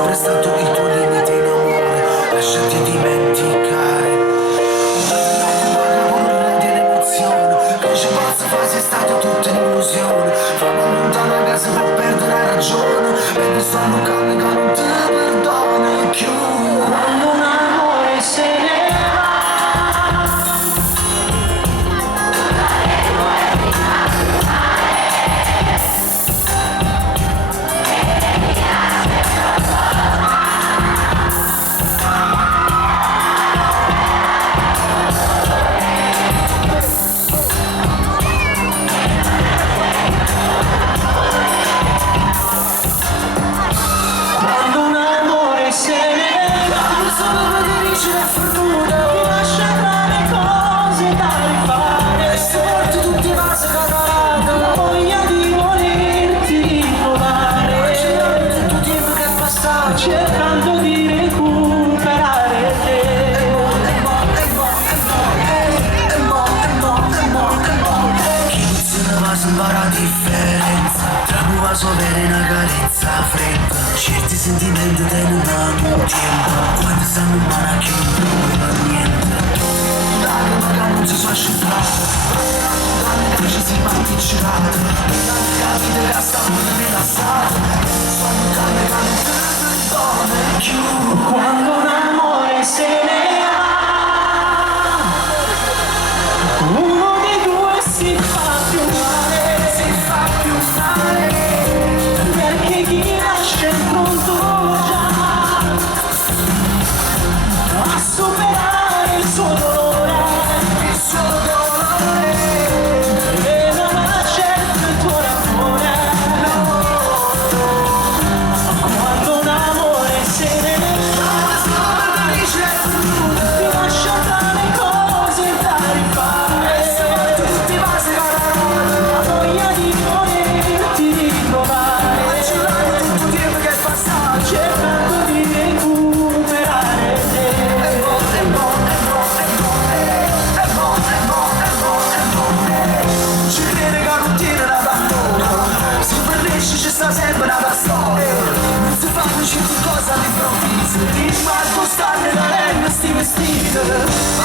sempre stato il tuo limite in amore, lasciati dimenticare. Di un'emozione che ci posso fare, sei stato tutto in illusione. Fammi lontana casa per perdere la ragione, baby sono calme che non ti perdono più. Quando un amore se ne cercando di recuperare te. Chi se ne va sembra la differenza tra un vaso avere una carezza fredda. Certi sentimenti tengono un tempo, quando stanno in mano che non provano niente. Lacrime non si sono asciugate, donne che ci si participate, donne che la vita che sta rilassata, sono calme che non ti perdono più. Quando un amore se ne va, uno dei due si fa più male, si fa più male, perché chi lascia è pronto già a superare il suo dolore, il suo dolore, e non accetta il tuo amore. Quando un amore se ne va, ti lascia tra le cose da rifare, tutti i vasi la voglia di volerti ritrovare, tutto il tempo che è passato, cercando di recuperare te. ci crede che non tiene la d'amore, se tu perresci ci sta sempre una storia, non si fanno certe cose all'improvviso, ti smarco stanne da lei sti vestiti, ma